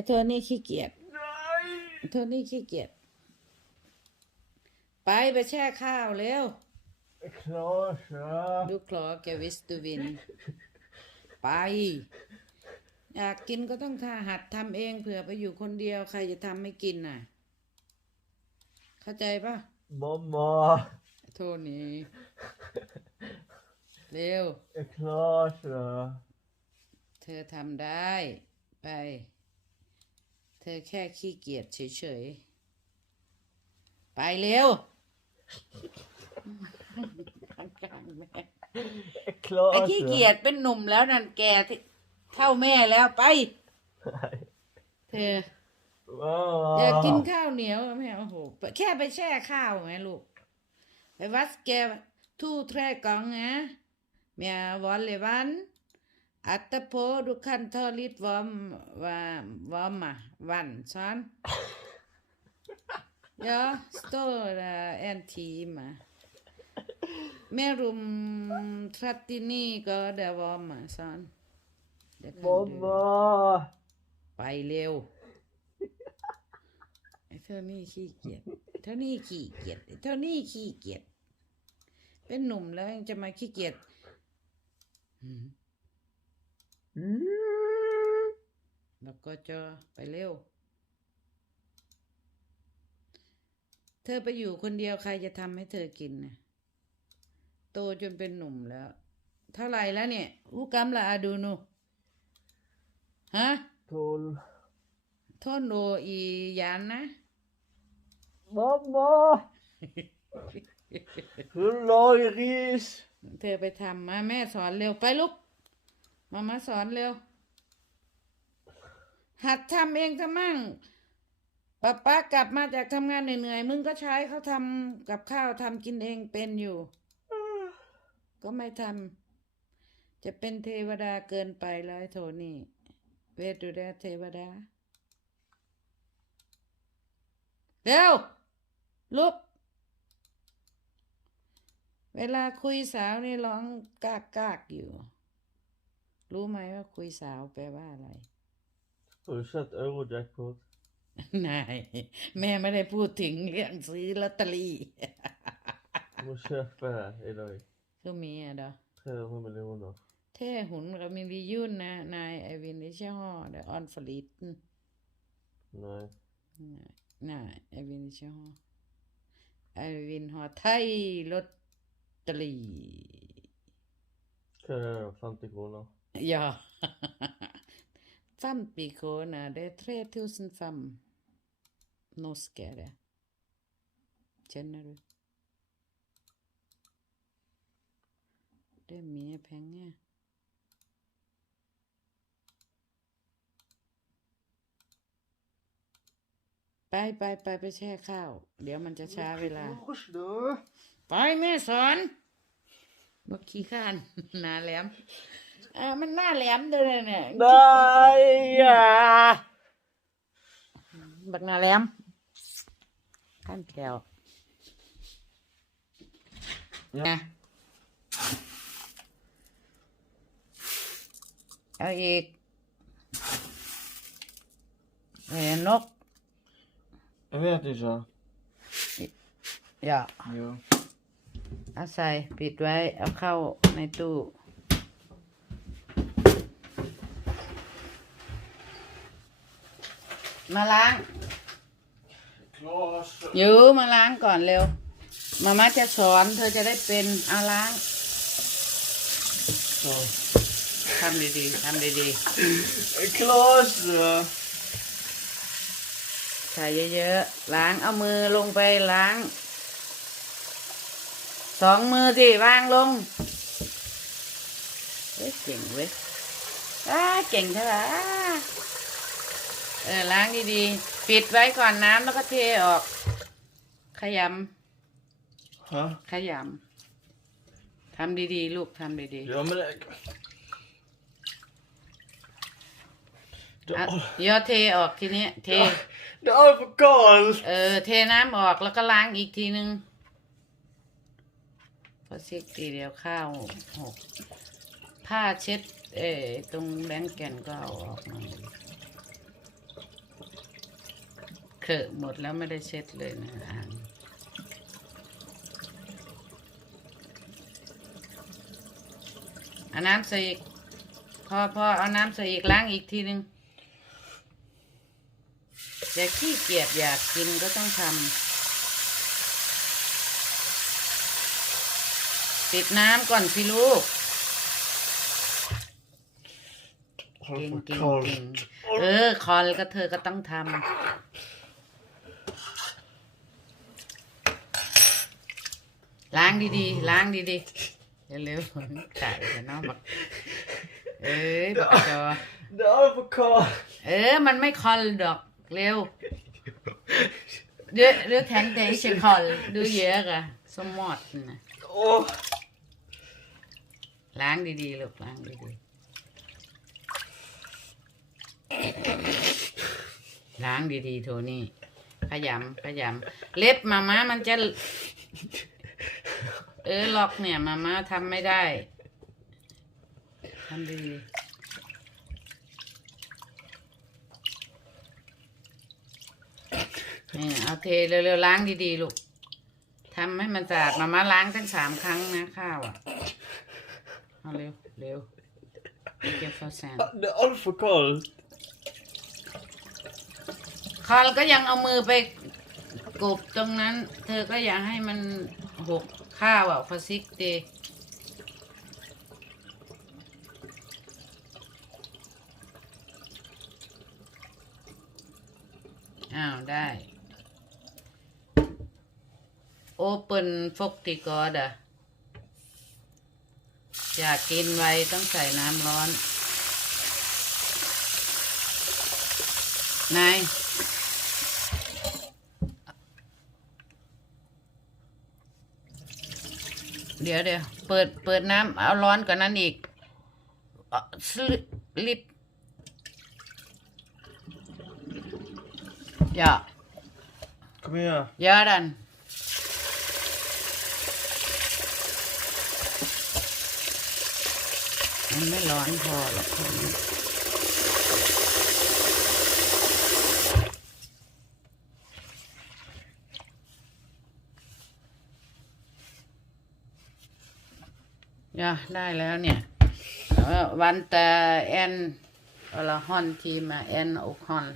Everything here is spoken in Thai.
อ้โทนี่ขี้เกียจไอ้โทนี่ขี้เกียจ ไปไปแช่ข้าวเร็ว Klasa. ดูคลอแกวิสตูวิน ไป อยากกินก็ต้องทาหัดทำเองเผื่อไปอยู่คนเดียวใครจะทำไม่กินน่ะ เข้าใจปะ Mamma. โทนี่เร็ว Klasa. เธอทำได้ ไปเธอแค่ขี้เกียจเฉยๆ ไปเร็วกลางๆแม่ไอ้ขี้เกียจเป็นหนุ่มแล้วนั่นแกที่เท่าแม่แล้วไป เธออยากกิน Mamma. ข้าวเหนียวแม่โอ้โหแค่ไปแช่ข้าวไหมลูก ไปวัดแกทู่แทรกองนะเมียวอลเลวันอัตโพดูคันทอลิดวอมวาวอมมาวัน ซอนยอสโตระแอนทีมาแม่รุมทรัตตินี่ก็เดวอมมาซอนเดี๋ยวก่อนดู Mamma. ไปเร็วไอ้เท่านี้ขี้เกียจเท่านี้ขี้เกียจไอ้เท่านี้ขี้เกียจเป็นหนุ่มแล้วยังจะมาขี้เกียจอืม Mm. แล้วก็จะไปเร็ว เธอไปอยู่คนเดียวใครจะทำให้เธอกินนะโตจนเป็นหนุ่มแล้ว เท่าไหร่แล้วเนี่ยอู้กำละอาดูนูฮะ Tolv. โทษโนอียานนะ Mamma. Hur lagar ris? เธอไปทำมาแม่สอนเร็วไปลูก มามาสอนเร็ว หัดทำเองทำมั่งป้าป้ากลับมาจากทำงานเหนื่อยๆ มึงก็ใช้เขาทำกับข้าวทำกินเองเป็นอยู่ ก็ไม่ทำจะเป็นเทวดาเกินไปแล้วโทนี่ เวทดูแลเทวดา เร็ว ลุก เวลาคุยสาวนี่ร้องกากกากๆอยู่ รู้ไหมว่าคุยสาวแปลว่าอะไร Har du sett Eurojackpot? นายแม่ไม่ได้พูดถึงเรื่องซื้อลอตเตอรี่ Du må köpa det här idag. ก็มีอะเด้อ300 miljoner. เท่หุนกับมิลิยุ่นนะนายไอวินดิชฮอเดออนฟลิต Nej. นายไอวินดิชฮอไอวินฮอไทยลอตเตอรี่ Kan jag göra 50 kronor? Ja. Femti kroner, det er 3005 norske, er det. Kjenner du? Det er mye penger. ไปไปไปไปแช่ข้าว เดี๋ยวมันจะช้าเวลา Vars då? ไปแม่สอน บักขี้ข้านหน้าแหลมอ่ามันหน้าแหลมด้วยเนี่ย Nej! ja. บักหน้าแหลมข้านแก้วนะเอาอีกเอ้นก Jag vet inte. อย่า Jo. เอาใส่ปิดไว้ เอาเข้าในตู้ มาล้างอยู่มาล้างก่อนเร็ว มาม่าจะสอนเธอจะได้เป็นเอาล้าง Så. ทำดีๆทำดี Klas. ๆใส่เยอะๆ ล้างเอามือลงไปล้าง สองมือสิวางลงเฮ้ยเก่งเว้ยอ้าเก่งเท่าไหร่เออล้างดีๆ ปิดไว้ก่อนน้ำแล้วก็เทออก ขย Ha? ำขยำทำดีๆ ลูกทำดีๆ Ja men det... อะ Det, ย่อเทออกทีนี้เท det är för kallt! เออ เทน้ำออกแล้วก็ล้างอีกทีนึง พอเช็คทีเดียวข้าวหกผ้าเช็ด เออตรงแบงก์แก่นก็เอาออกหน่อยเคอะหมดแล้วไม่ได้เช็ดเลยนะอ่างเอาน้ำใส่อีกพอพอเอาน้ำใส่อีกล้างอีกทีนึงอย่ขี้เกียจอยากกินก็ต้องทำ ปิดน้ำก่อนสิลูก Oh เก่ง for เก่ง God. เก่งเออ คอลก็เธอก็ต้องทำล้างดีๆล้างดีๆเร็วๆจ่ายไปเนาะบักเอ้ยบักจอ The avocado. เออ มันไม่คอลดอกเร็วเดี๋ยวเดี๋ยวแทนเดชคอ ล้างดีๆลูกล้างดีๆล้างดีๆโทนี่ขยำขยำเล็บมาม่ามันจะ เออล็อกเนี่ยมาม่าทำไม่ได้ทำดีนี่เอาเทเร็วๆล้างดีๆลูกทำให้มันสะอาดมาม่าล้างทั้งสามครั้งนะข้าวอะ เอาเร็วเร็วเก็บฟาแซน The avocado. คอลก็ยังเอามือไปกบตรงนั้น เธอก็อย่าให้มันหกข้าวอะฟาซิกเตอ้าว ได้ โอเปิลฟกติกอดอะ อยากกินไวต้องใส่น้ำร้อน นาย เดี๋ยวเดี๋ยวเปิดเปิดน้ำเอาร้อนกว่านั้นอีกเอ่อสลิลิปอย่า Kom here. อย่าดัน มันไม่ร้อนพอหรอกคนนี้ย่าได้แล้วเนี่ยวันแต่แอนอลฮอนทีมาแอนอกฮอน